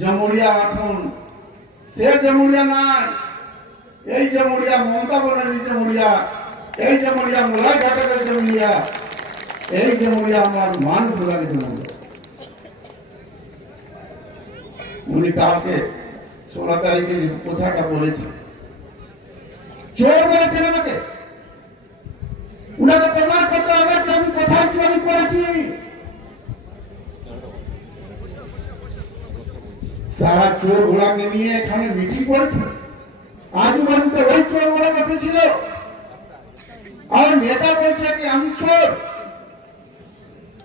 জামুরিয়া এখন সে জামুরিয়া নাই, এই জামুরিয়া মমতা বনানীর জামুরিয়া, এই জামুরিয়া মোলাই ঘাটালের জামুরিয়া, এই জামুরিয়া আমার মান ভুলানের জামুরিয়া। উনি কালকে 16 তারিখে যে কথাটা বলেছেন, চোর বলেছেন আমাকে, উনাকে প্রমাণ করতে হবে যে আমি কোথায় চুরি করেছি। সারা চোর ঘোড়াকে নিয়ে এখানে মিটিং করেছে, আজুবাজুতে ওই চোর ঘোড়া বসেছিল, আর নেতা বলছে কি আমি চোর।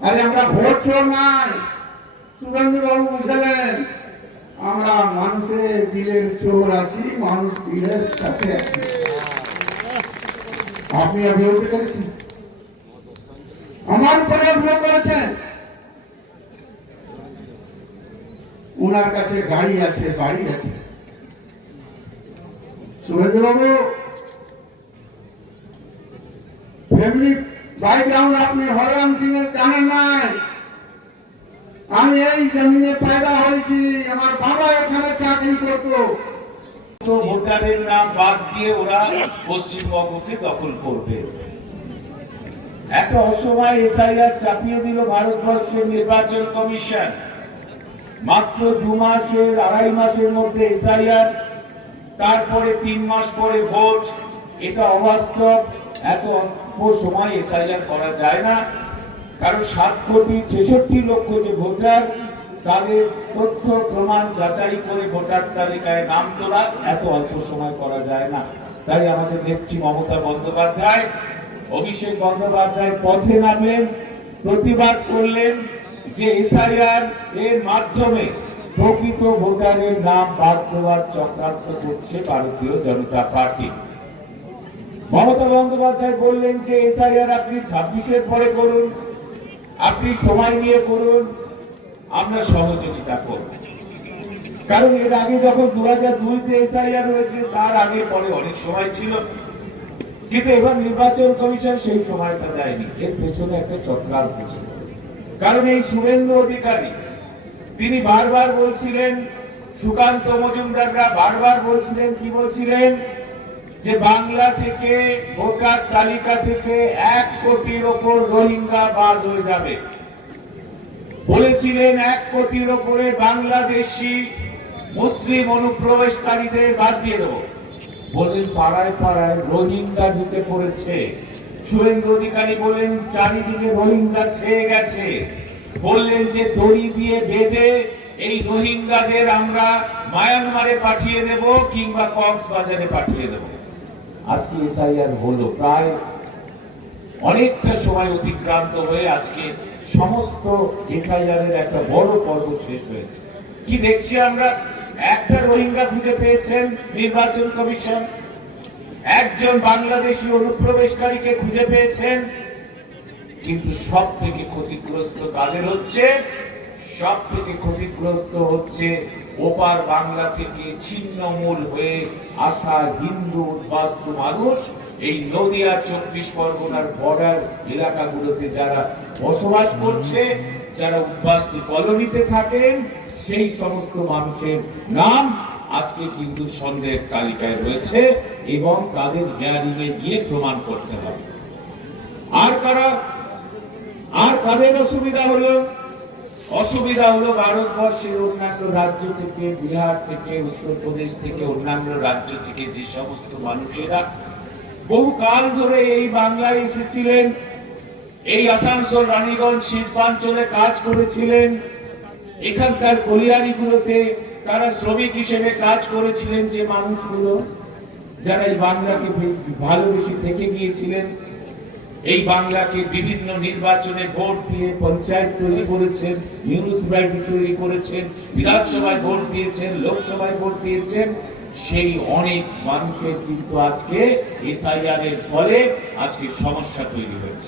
আরে আমরা ভোট চোর নাই, শুভেন্দু বাবু বুঝলেন, আমরা মানুষের দিলের চোর আছি, মানুষ দিলের সাথে আছি। আপনি অভিযোগ করেছেন, আমার উপরে অভিযোগ করেছেন। উনার কাছে গাড়ি আছে, বাড়ি আছে। শুভেন্দু বাবু ফ্যামিলি ব্যাকগ্রাউন্ড আপনি হরিরাম সিং এর জানেন নাই। আমি এই জমিনে পয়দা হয়েছি, আমার বাবা এখানে চাকরি করতো। ভোটারের নাম বাদ দিয়ে ওরা পশ্চিমবঙ্গকে দখল করবে। একটা অসময় এসআইআর চাপিয়ে দিল ভারতবর্ষের নির্বাচন কমিশন। মাত্র 2 মাসের 2.5 মাসের মধ্যে এসআইআর, তারপরে 3 মাস পরে ভোট। এটা অবাস্তব। এত অল্প সময় এসআইআর করা যায় না, কারণ 7,66,00,000 যে ভোটার, তাদের তথ্য প্রমাণ যাচাই করে ভোটার তালিকায় নাম তোলা এত অল্প সময় করা যায় না। তাই আমাদের নেত্রী মমতা বন্দ্যোপাধ্যায়, অভিষেক বন্দ্যোপাধ্যায় পথে নামলেন, প্রতিবাদ করলেন যে এসআইআর এর মাধ্যমে প্রকৃত ভোটারের নাম বাদ দেওয়ার চক্রান্ত করছে ভারতীয় জনতা পার্টি। মমতা বন্দ্যোপাধ্যায় বললেন যে এসআইআর আপনি 26-এর পরে করুন, আপনি সময় নিয়ে করুন, আমরা সহযোগিতা করব। কারণ এর আগে যখন 2002-তে এসআইআর হয়েছে, তার আগে পরে অনেক সময় ছিল, কিন্তু এবার নির্বাচন কমিশন সেই সময়টা দেয়নি। এর পেছনে একটা চক্রান্ত ছিল। কারণ এই শুভেন্দু অধিকারী তিনি বারবার বলছিলেন, সুকান্ত মজুমদাররা বারবার বলছিলেন, কি বলছিলেন, যে বাংলা থেকে ভোটার তালিকা থেকে 1 কোটির ওপর রোহিঙ্গা বাদ হয়ে যাবে। বলেছিলেন 1 কোটির ওপরে বাংলাদেশি মুসলিম অনুপ্রবেশকারীদের বাদ দিয়ে দেব। বলেন পাড়ায় পাড়ায় রোহিঙ্গা ঢুকে পড়েছে। শুভেন্দু অধিকারী বলেন চারিদিকে রোহিঙ্গা ছেয়ে গেছে। বললেন যে দড়ি দিয়ে বেঁধে এই রোহিঙ্গাদের আমরা মায়ানমারে পাঠিয়ে দেব কিংবা কক্সবাজারে পাঠিয়ে দেব। আজকে এসআইআর হলো, প্রায় অনেকটা সময় অতিক্রান্ত হয়ে আজকে সমস্ত এসআইআর এর একটা বড় পর্ব শেষ হয়েছে। কি দেখছি আমরা, একটা রোহিঙ্গা খুঁজে পেয়েছেন নির্বাচন কমিশন, একজন বাংলাদেশি অনুপ্রবেশকারীকে খুঁজে পেয়েছেন, কিন্তু সব থেকে ক্ষতিগ্রস্ত কাদের হচ্ছে? সব থেকে ক্ষতিগ্রস্ত হচ্ছে ওপার বাংলা থেকে ছিন্নমূল হয়ে আসা হিন্দু উদ্বাস্তু মানুষ। এই নদিয়া 24 পরগনার বর্ডার এলাকাগুলোতে যারা বসবাস করছে, যারা উদ্বাস্তু কলোনিতে থাকেন, সেই সমস্ত মানুষের নাম আজকে কিন্তু সন্দেহের তালিকায় রয়েছে এবং তাদের হিয়ারিং এ গিয়ে প্রমাণ করতে হবে। আর কাদের অসুবিধা হলো? অসুবিধা হলো ভারতবর্ষের অন্যান্য রাজ্য থেকে, বিহার থেকে, উত্তরপ্রদেশ থেকে, অন্যান্য রাজ্য থেকে যে সমস্ত মানুষেরা বহুকাল ধরে এই বাংলায় এসেছিলেন, এই আসানসোল, রানীগঞ্জ, শিল্পাঞ্চলে কাজ করেছিলেন, এখানকার কলিয়ারিগুলোতে তারা শ্রমিক হিসেবে কাজ করেছিলেন, যে মানুষগুলো যারা এই বাংলাকে ভালোবেসে থেকে গিয়েছিলেন, এই বাংলাকে বিভিন্ন নির্বাচনে ভোট দিয়ে পঞ্চায়েত তৈরি করেছেন, মিউনিসিপ্যালিটি তৈরি করেছেন, বিধানসভায় ভোট দিয়েছেন, লোকসভায় ভোট দিয়েছেন, সেই অনেক মানুষের কিন্তু আজকে এসআইআর এর ফলে আজকে সমস্যা তৈরি হয়েছে।